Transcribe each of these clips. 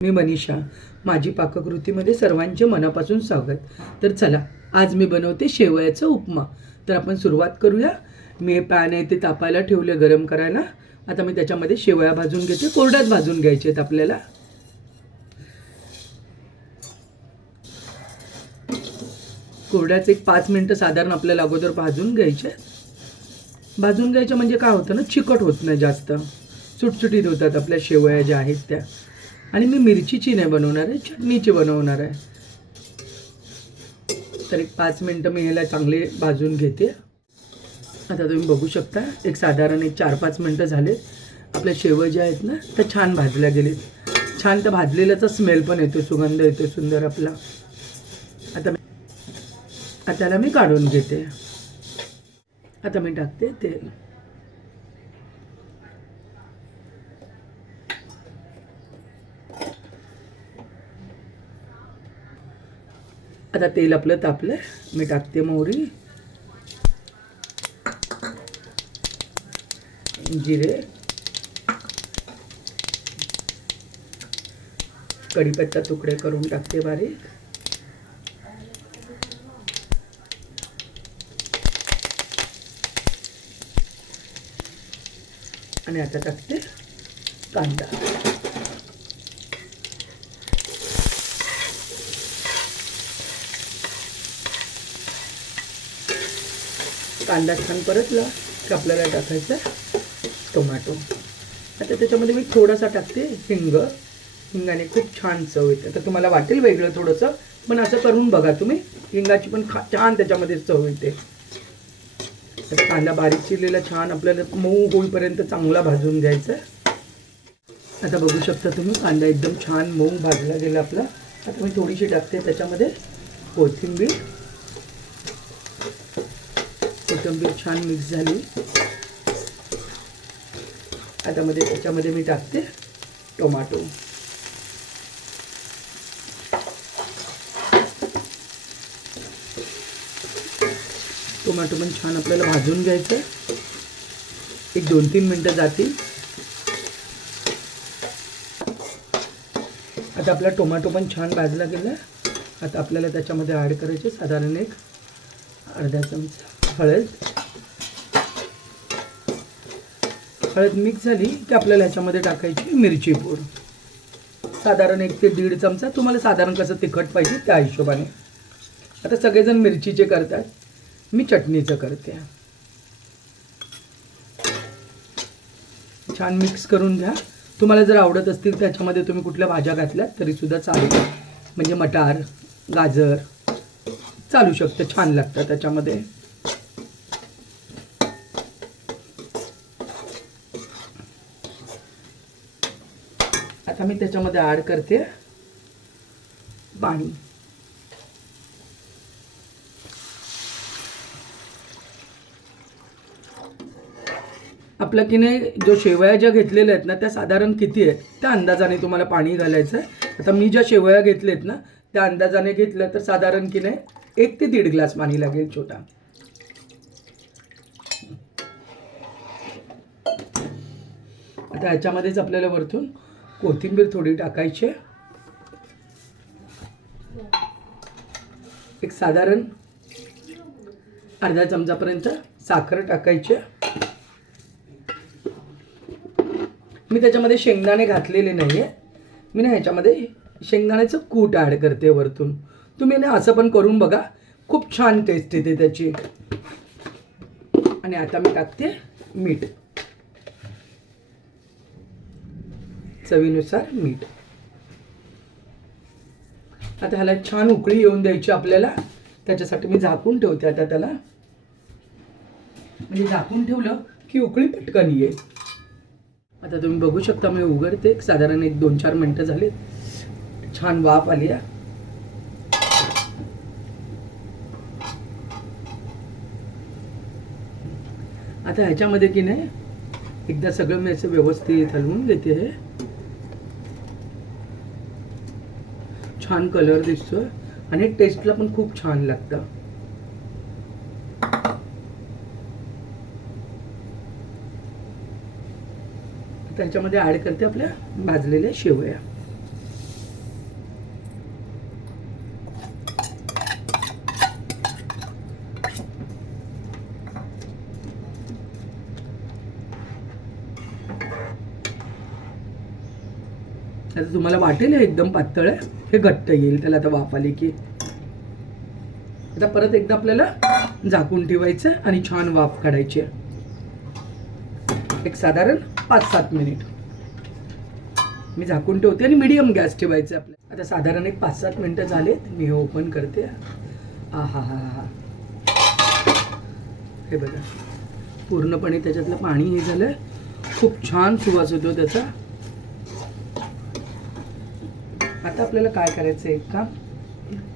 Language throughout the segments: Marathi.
मी मनीषा माझी पाककृतीमध्ये सर्वांचे मनापासून स्वागत. तर चला आज मी बनवते शेवयाचा उपमा. तर आपण सुरुवात करूया. मी हे पॅन आहे ते तापायला ठेवले गरम करायला. आता मी त्याच्यामध्ये शेवया भाजून घेते. कोरड्यात भाजून घ्यायचे आहेत आपल्याला. कोरड्याच एक पाच मिनटं साधारण आपल्याला अगोदर भाजून घ्यायचे. भाजून घ्यायचे म्हणजे काय होतं ना चिकट होत नाही जास्त. सुटसुटीत होतात आपल्या शेवया ज्या आहेत त्या. आणि मी मिरचीची नाही बनवणार आहे चटणीची बनवणार आहे. तर एक पाच मिनटं मी ह्याला चांगले भाजून घेते. आता तुम्ही बघू शकता एक साधारण एक चार पाच मिनटं झाले. आपल्या शेव ज्या आहेत ना त्या छान भाजल्या गेलेत. छान त्या भाजलेल्याचा स्मेल पण येतो सुगंध येतो सुंदर आपला. आता मी आता त्याला मी काढून घेते. आता मी टाकते तेल. आता तेल आपलं तापलं. मी टाकते मोहरी. जिरे. कढीपत्ता तुकडे करून टाकते बारीक. आणि आता टाकते कांदा. कांदा छान परतला की आपल्याला टाकायचा टोमॅटो. आता त्याच्यामध्ये मी थोडासा टाकते हिंग. हिंगाने खूप छान चव येते. तर तुम्हाला वाटेल वेगळं थोडंसं पण असं करून बघा तुम्ही. हिंगाची पण खा छान त्याच्यामध्ये चव येते. तर कांदा बारीक चिरलेला छान आपल्याला मऊ होईपर्यंत चांगला भाजून घ्यायचा. आता बघू शकता तुम्ही कांदा एकदम छान मऊ भाजला गेला आपला. आता मी थोडीशी टाकते त्याच्यामध्ये कोथिंबीर. कोथिंबीर छान मिक्स झाली. आता मध्ये त्याच्यामध्ये मी टाकते टोमॅटो टोमॅटो पण छान आपल्याला भाजून घ्यायचं एक दोन तीन मिनटं जातील. आता आपला टोमॅटो पण छान भाजला गेला आता आपल्याला त्याच्यामध्ये ॲड करायचे साधारण एक अर्धा चमचा. हळद. हळद मिक्स झाली की आपल्याला ह्याच्यामध्ये टाकायची मिरची पूड. साधारण एक ते दीड चमचा. तुम्हाला साधारण कसं तिखट पाहिजे त्या हिशोबाने. आता सगळेजण मिरचीचे करतात. मी चटणीचं करते. छान मिक्स करून घ्या. तुम्हाला जर आवडत असतील त्याच्यामध्ये तुम्ही कुठल्या भाज्या घातल्या तरीसुद्धा चालेल. म्हणजे मटार गाजर चालू शकतं. छान लागतं त्याच्यामध्ये. आता मी त्याच्यामध्ये ॲड करते पाणी. आपलं की नाही जो शेवया ज्या घेतलेल्या आहेत ना त्या साधारण किती आहेत? त्या अंदाजाने तुम्हाला पाणी घालायचं आहे. आता मी ज्या शेवया आहेत ना त्या अंदाजाने घेतलं तर साधारण की नाही एक ते दीड ग्लास पाणी लागेल छोटा. आता ह्याच्यामध्येच आपल्याला वरतून कोथिंबीर थोडी टाकायची. एक साधारण अर्धा चमचापर्यंत साखर टाकायची. मी त्याच्यामध्ये शेंगदाणे घातलेले नाही आहे मी ना ह्याच्यामध्ये शेंगदाण्याचं कूट ॲड करते वरतून. तुम्ही ना असं पण करून बघा. खूप छान टेस्ट येते त्याची. आणि आता मी टाकते मीठ. चवीनुसार मीठ. आता ह्याला छान उकळी येऊन द्यायची आपल्याला. त्याच्यासाठी मी झाकून ठेवते आता त्याला. म्हणजे झाकून ठेवलं की उकळी पटकन येईल. आता तुम्ही बघू शकता मी उघडते. साधारण एक दोन चार मिनटं झाली. छान वाफ आली आहे. आता ह्याच्यामध्ये की नाही एकदा सगळं मी असं व्यवस्थित हलवून घेते हे. छान कलर दिसतोय आणि टेस्टला पण खूप छान लागतं. त्याच्यामध्ये ॲड करते आपल्या भाजलेल्या शेवया. आता तुम्हाला वाटेल हे एकदम पातळ आहे. हे घट्ट येईल. त्याला आता वाफ आली की आता परत एकदा आपल्याला झाकून ठेवायचं आणि छान वाफ काढायची आहे. एक साधारण पाच सात मिनिट. मी झाकून ठेवते आणि मिडियम गॅस ठेवायचं आपल्या आता साधारण एक पाच सात मिनटं झालेत. मी हे ओपन करते. आ हा हा हा. हे बघा. पूर्णपणे त्याच्यातलं पाणी हे झालं. खूप छान सुवास होतो त्याचा. आता आपल्याला काय करायचं आहे का?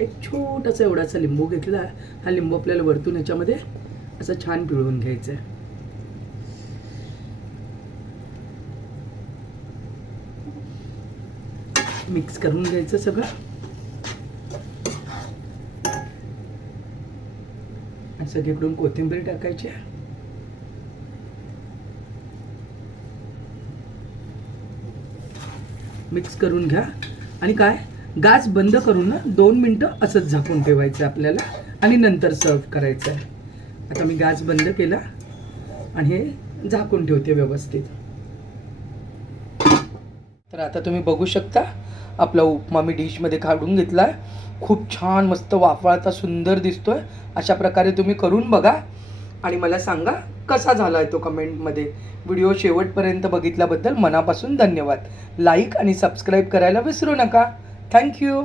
एक छोटासा एवढासा लिंबू घेतला हा लिंबू आपल्याला वरतून याच्यामध्ये असं छान पिळवून घ्यायचं आहे मिक्स करून घ्यायचं सगळं. सगळीकडून कोथिंबीर टाकायची. मिक्स करून घ्या. आणि काय? गॅस बंद करून ना दोन मिनटं असंच झाकून ठेवायचं आपल्याला आणि नंतर सर्व करायचं आहे. आता मी गॅस बंद केला आणि हे झाकून ठेवते व्यवस्थित. तर आता तुम्ही बघू शकता आपला उपमा मी डिशमध्ये काढून घेतला आहे. खूप छान मस्त वाफाळता सुंदर दिसतोय. अशा प्रकारे तुम्ही करून बघा. आणि मला सांगा कसा झाला आहे तो कमेंटमध्ये? व्हिडिओ शेवटपर्यंत बघितल्याबद्दल मनापासून धन्यवाद. लाईक आणि सबस्क्राईब करायला विसरू नका. थँक्यू